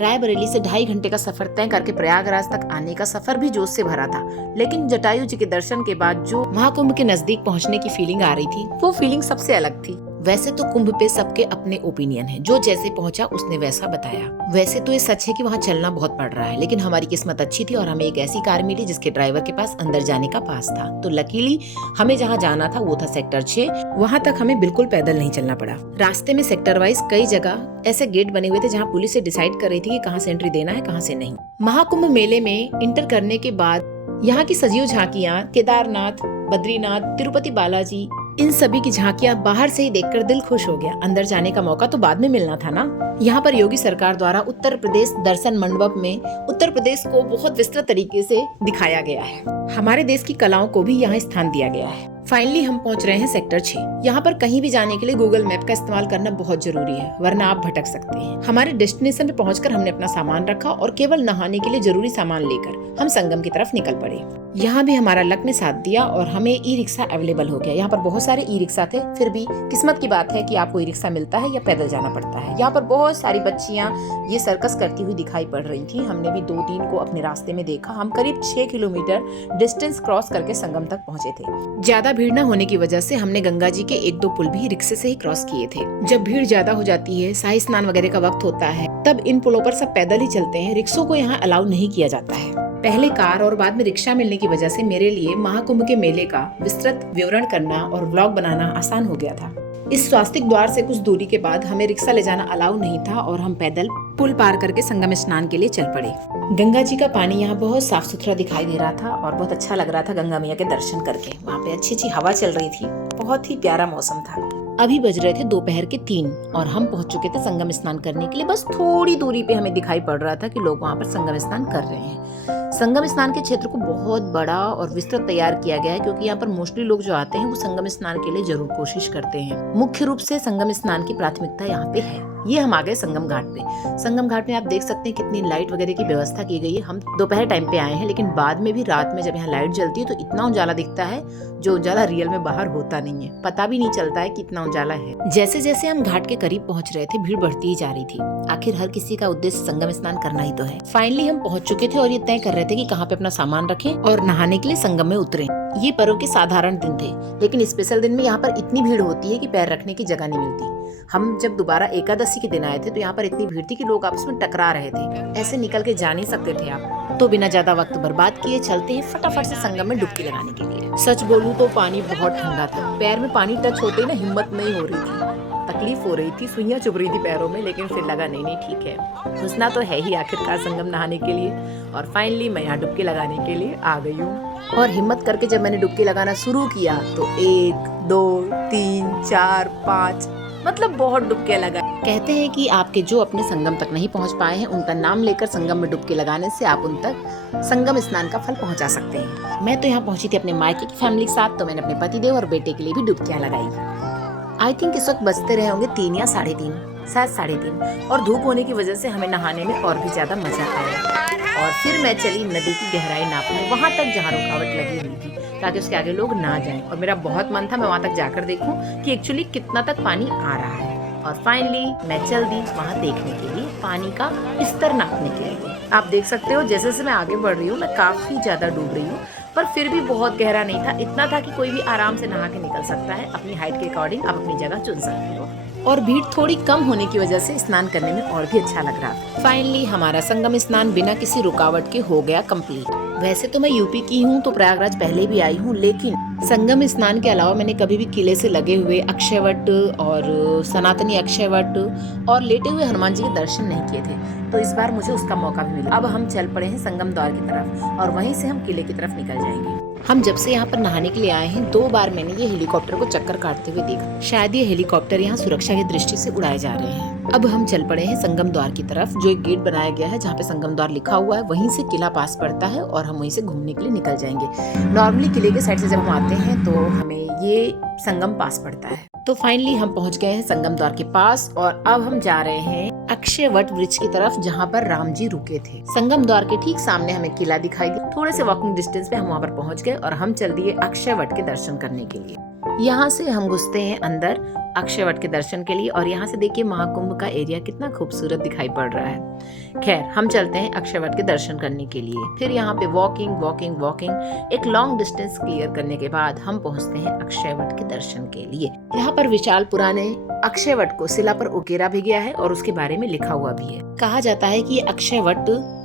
रायबरेली से 2.5 घंटे का सफर तय करके प्रयागराज तक आने का सफर भी जोश से भरा था, लेकिन जटायु जी के दर्शन के बाद जो महाकुंभ के नजदीक पहुंचने की फीलिंग आ रही थी, वो फीलिंग सबसे अलग थी। वैसे तो कुंभ पे सबके अपने ओपिनियन हैं, जो जैसे पहुंचा उसने वैसा बताया। वैसे तो ये सच है कि वहाँ चलना बहुत पड़ रहा है, लेकिन हमारी किस्मत अच्छी थी और हमें एक ऐसी कार मिली जिसके ड्राइवर के पास अंदर जाने का पास था। तो लकीली हमें जहाँ जाना था वो था सेक्टर 6। वहाँ तक हमें बिल्कुल पैदल नहीं चलना पड़ा। रास्ते में सेक्टर वाइज कई जगह ऐसे गेट बने हुए थे जहाँ पुलिस से डिसाइड कर रही थी कि कहाँ से एंट्री देना है, कहाँ से नहीं। महाकुंभ मेले में इंटर करने के बाद यहाँ की सजीव झांकियाँ, केदारनाथ, बद्रीनाथ, तिरुपति बालाजी, इन सभी की झांकियां बाहर से ही देखकर दिल खुश हो गया। अंदर जाने का मौका तो बाद में मिलना था ना। यहाँ पर योगी सरकार द्वारा उत्तर प्रदेश दर्शन मंडप में उत्तर प्रदेश को बहुत विस्तृत तरीके से दिखाया गया है। हमारे देश की कलाओं को भी यहाँ स्थान दिया गया है। फाइनली हम पहुँच रहे हैं सेक्टर 6। यहाँ पर कहीं भी जाने के लिए गूगल मैप का इस्तेमाल करना बहुत जरूरी है, वरना आप भटक सकते हैं। हमारे डेस्टिनेशन पे पहुंचकर हमने अपना सामान रखा और केवल नहाने के लिए जरूरी सामान लेकर हम संगम की तरफ निकल पड़े। यहाँ भी हमारा लक ने साथ दिया और हमें ई रिक्शा अवेलेबल हो गया। यहाँ पर बहुत सारे ई रिक्शा थे, फिर भी किस्मत की बात है कि आपको ई रिक्शा मिलता है या पैदल जाना पड़ता है। यहाँ पर बहुत सारी बच्चियाँ ये सर्कस करती हुई दिखाई पड़ रही थी। हमने भी 2-3 को अपने रास्ते में देखा। हम करीब 6 किलोमीटर डिस्टेंस क्रॉस करके संगम तक पहुँचे थे। ज्यादा भीड़ न होने की वजह से हमने गंगा जी के 1-2 पुल भी रिक्शे से ही क्रॉस किए थे। जब भीड़ ज्यादा हो जाती है, शाही स्नान वगैरह का वक्त होता है, तब इन पुलों पर सब पैदल ही चलते हैं। रिक्शों को यहाँ अलाउ नहीं किया जाता है। पहले कार और बाद में रिक्शा मिलने की वजह से मेरे लिए महाकुंभ के मेले का विस्तृत विवरण करना और व्लॉग बनाना आसान हो गया था। इस स्वास्तिक द्वार से कुछ दूरी के बाद हमें रिक्शा ले जाना अलाउ नहीं था और हम पैदल पुल पार करके संगम स्नान के लिए चल पड़े। गंगा जी का पानी यहाँ बहुत साफ सुथरा दिखाई दे रहा था और बहुत अच्छा लग रहा था गंगा मैया के दर्शन करके। वहाँ पे अच्छी अच्छी हवा चल रही थी, बहुत ही प्यारा मौसम था। अभी बज रहे थे दोपहर के 3 और हम पहुंच चुके थे संगम स्नान करने के लिए। बस थोड़ी दूरी पे हमें दिखाई पड़ रहा था कि लोग वहाँ पर संगम स्नान कर रहे हैं। संगम स्नान के क्षेत्र को बहुत बड़ा और विस्तृत तैयार किया गया है, क्योंकि यहाँ पर मोस्टली लोग जो आते हैं वो संगम स्नान के लिए जरूर कोशिश करते हैं। मुख्य रूप से संगम स्नान की प्राथमिकता यहाँ पे है। ये हम आ गए संगम घाट पे। संगम घाट में आप देख सकते हैं कितनी लाइट वगैरह की व्यवस्था की गई है। हम दोपहर टाइम पे आए हैं, लेकिन बाद में भी रात में जब यहाँ लाइट जलती है तो इतना उजाला दिखता है, जो उजाला रियल में बाहर होता नहीं है। पता भी नहीं चलता है कि इतना उजाला है। जैसे जैसे हम घाट के करीब पहुँच रहे थे, भीड़ बढ़ती ही जा रही थी। आखिर हर किसी का उद्देश्य संगम स्नान करना ही तो है। फाइनली हम पहुँच चुके थे और ये तय कर रहे थे कि कहाँ पे अपना सामान रखें और नहाने के लिए संगम में उतरें। ये पर्व के साधारण दिन थे, लेकिन स्पेशल दिन में यहाँ पर इतनी भीड़ होती है कि पैर रखने की जगह नहीं मिलती। हम जब दोबारा एकादशी के दिन आए थे तो यहाँ पर इतनी भीड़ थी कि लोग आपस में टकरा रहे थे। ऐसे निकल के जा नहीं सकते थे आप। तो बिना ज्यादा वक्त बर्बाद किए चलते हैं फटाफट से संगम में डुबकी लगाने के लिए। सच बोलूं तो पानी बहुत ठंडा था। पैर में पानी टच होते ही ना हिम्मत नहीं हो रही थी, तकलीफ हो रही थी, सुइयां चुभ रही थी पैरों में, लेकिन फिर लगा नहीं ठीक है, घुसना तो है ही आखिरकार संगम नहाने के लिए। और फाइनली मैं यहाँ डुबकी लगाने के लिए आ गई हूँ। और हिम्मत करके जब मैंने डुबकी लगाना शुरू किया तो 1, 2, 3, 4, 5 मतलब बहुत डुबकियां लगा। कहते हैं कि आपके जो अपने संगम तक नहीं पहुंच पाए हैं, उनका नाम लेकर संगम में डुबकी लगाने से आप उन तक संगम स्नान का फल पहुंचा सकते हैं। मैं तो यहाँ पहुंची थी अपने मायके की फैमिली के साथ, तो मैंने अपने पतिदेव और बेटे के लिए भी डुबकियां लगाई। आई थिंक इस वक्त बजते रहे होंगे 3 या 3:30, शायद 3:30, और धूप होने की वजह से हमें नहाने में और भी ज्यादा मजा आया। और फिर मैं चली नदी की गहराई नापने, वहां तक जहाँ रुकावट लगी हुई थी, ताकि उसके आगे लोग ना जाएं। और मेरा बहुत मन था मैं वहां तक जाकर देखूं कि एक्चुअली कितना तक पानी आ रहा है। और फाइनली मैं चल दी वहां देखने के लिए, पानी का स्तर नापने के लिए। आप देख सकते हो जैसे जैसे मैं आगे बढ़ रही हूँ मैं काफी ज्यादा डूब रही हूँ, पर फिर भी बहुत गहरा नहीं था। इतना था कि कोई भी आराम से नहा के निकल सकता है। अपनी हाइट के अकॉर्डिंग आप अपनी जगह चुन सकते हो। और भीड़ थोड़ी कम होने की वजह से स्नान करने में और भी अच्छा लग रहा था। फाइनली हमारा संगम स्नान बिना किसी रुकावट के हो गया कंप्लीट। वैसे तो मैं यूपी की हूँ तो प्रयागराज पहले भी आई हूँ, लेकिन संगम स्नान के अलावा मैंने कभी भी किले से लगे हुए अक्षयवट और सनातनी अक्षयवट और लेटे हुए हनुमान जी के दर्शन नहीं किए थे। तो इस बार मुझे उसका मौका भी मिला। अब हम चल पड़े हैं संगम द्वार की तरफ और वहीं से हम किले की तरफ निकल जाएंगे। हम जब से यहाँ पर नहाने के लिए आए हैं 2 बार मैंने ये हेलीकॉप्टर को चक्कर काटते हुए देखा। शायद ये हेलीकॉप्टर यहाँ सुरक्षा की दृष्टि से उड़ाए जा रहे हैं। अब हम चल पड़े हैं संगम द्वार की तरफ, जो एक गेट बनाया गया है जहाँ पे संगम द्वार लिखा हुआ है। वहीं से किला पास पड़ता है और हम वहीं से घूमने के लिए निकल जाएंगे। नॉर्मली किले के साइड से जब हम आते हैं तो हमें ये संगम पास पड़ता है। तो फाइनली हम पहुंच गए हैं संगम द्वार के पास और अब हम जा रहे हैं अक्षयवट वृक्ष की तरफ, जहाँ पर राम जी रुके थे। संगम द्वार के ठीक सामने हमें किला दिखाई दिया। थोड़े से वॉकिंग डिस्टेंस पे हम वहाँ पर पहुँच गए और हम चल दिए अक्षयवट के दर्शन करने के लिए। यहाँ से हम घुसते हैं अंदर अक्षय के दर्शन के लिए और यहाँ से देखिए महाकुंभ का एरिया कितना खूबसूरत दिखाई पड़ रहा है। खैर हम चलते हैं अक्षय के दर्शन करने के लिए। फिर यहाँ पे वॉकिंग एक लॉन्ग डिस्टेंस क्लियर करने के बाद हम पहुँचते हैं अक्षय के दर्शन के लिए। यहाँ पर विशालपुरा ने अक्षय को शिला पर उकेरा भी गया है और उसके बारे में लिखा हुआ भी है। कहा जाता है कि ये अक्षय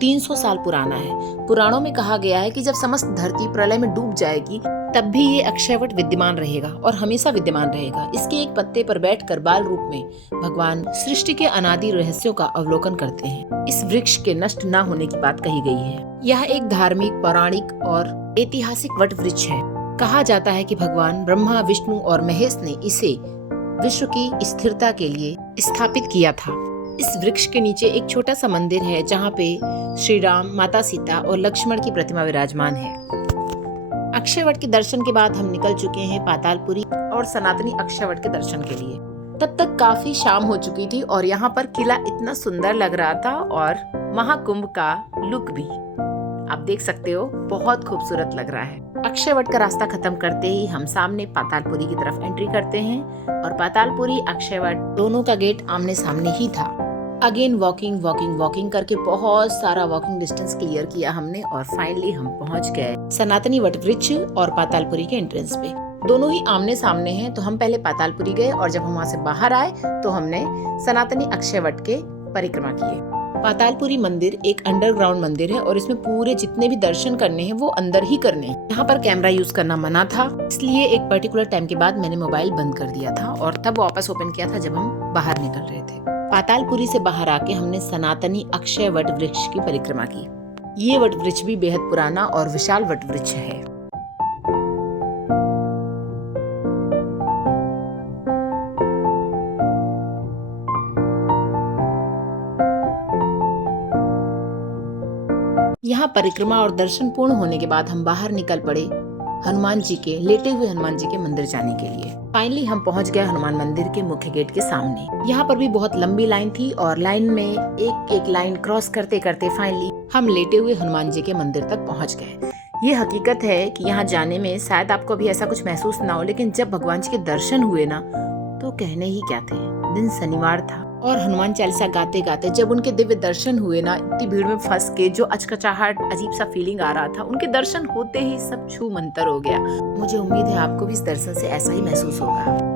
300 साल पुराना है। पुराणों में कहा गया है कि जब समस्त धरती प्रलय में डूब जाएगी तब भी ये अक्षय विद्यमान रहेगा और हमेशा विद्यमान रहेगा। इसके एक पत्ते पर बैठकर बाल रूप में भगवान सृष्टि के अनादि रहस्यों का अवलोकन करते हैं। इस वृक्ष के नष्ट न होने की बात कही गई है। यह एक धार्मिक, पौराणिक और ऐतिहासिक वट वृक्ष है। कहा जाता है कि भगवान ब्रह्मा, विष्णु और महेश ने इसे विश्व की स्थिरता के लिए स्थापित किया था। इस वृक्ष के नीचे एक छोटा सा मंदिर है जहाँ पे श्री राम, माता सीता और लक्ष्मण की प्रतिमा विराजमान है। अक्षय के दर्शन के बाद हम निकल चुके हैं पातालपुरी और सनातनी अक्षय के दर्शन के लिए। तब तक काफी शाम हो चुकी थी और यहाँ पर किला इतना सुंदर लग रहा था और महाकुंभ का लुक भी आप देख सकते हो, बहुत खूबसूरत लग रहा है। अक्षय का रास्ता खत्म करते ही हम सामने पातालपुरी की तरफ एंट्री करते हैं और पातालपुरी, अक्षय दोनों का गेट आमने सामने ही था। अगेन वॉकिंग करके बहुत सारा वॉकिंग डिस्टेंस क्लियर किया हमने और फाइनली हम पहुंच गए सनातनी वट वृक्ष और पातालपुरी के एंट्रेंस पे। दोनों ही आमने सामने हैं, तो हम पहले पातालपुरी गए और जब हम वहाँ से बाहर आए तो हमने सनातनी अक्षय वट के परिक्रमा किए। पातालपुरी मंदिर एक अंडरग्राउंड मंदिर है और इसमें पूरे जितने भी दर्शन करने हैं वो अंदर ही करने हैं। यहाँ पर कैमरा यूज करना मना था, इसलिए एक पर्टिकुलर टाइम के बाद मैंने मोबाइल बंद कर दिया था और तब वापस ओपन किया था जब हम बाहर निकल रहे थे। पातालपुरी से बाहर आके हमने सनातनी अक्षय वट वृक्ष की परिक्रमा की। ये वट वृक्ष भी बेहद पुराना और विशाल वट वृक्ष है। यहाँ परिक्रमा और दर्शन पूर्ण होने के बाद हम बाहर निकल पड़े लेटे हुए हनुमान जी के मंदिर जाने के लिए। फाइनली हम पहुँच गए हनुमान मंदिर के मुख्य गेट के सामने। यहाँ पर भी बहुत लंबी लाइन थी और लाइन में एक लाइन क्रॉस करते करते फाइनली हम लेटे हुए हनुमान जी के मंदिर तक पहुँच गए। ये हकीकत है कि यहाँ जाने में शायद आपको भी ऐसा कुछ महसूस ना हो, लेकिन जब भगवान जी के दर्शन हुए ना तो कहने ही क्या थे। दिन शनिवार था और हनुमान चालीसा गाते गाते जब उनके दिव्य दर्शन हुए ना, इतनी भीड़ में फंस के जो अचकचाहट, अजीब सा फीलिंग आ रहा था, उनके दर्शन होते ही सब छू मंतर हो गया। मुझे उम्मीद है आपको भी इस दर्शन से ऐसा ही महसूस होगा।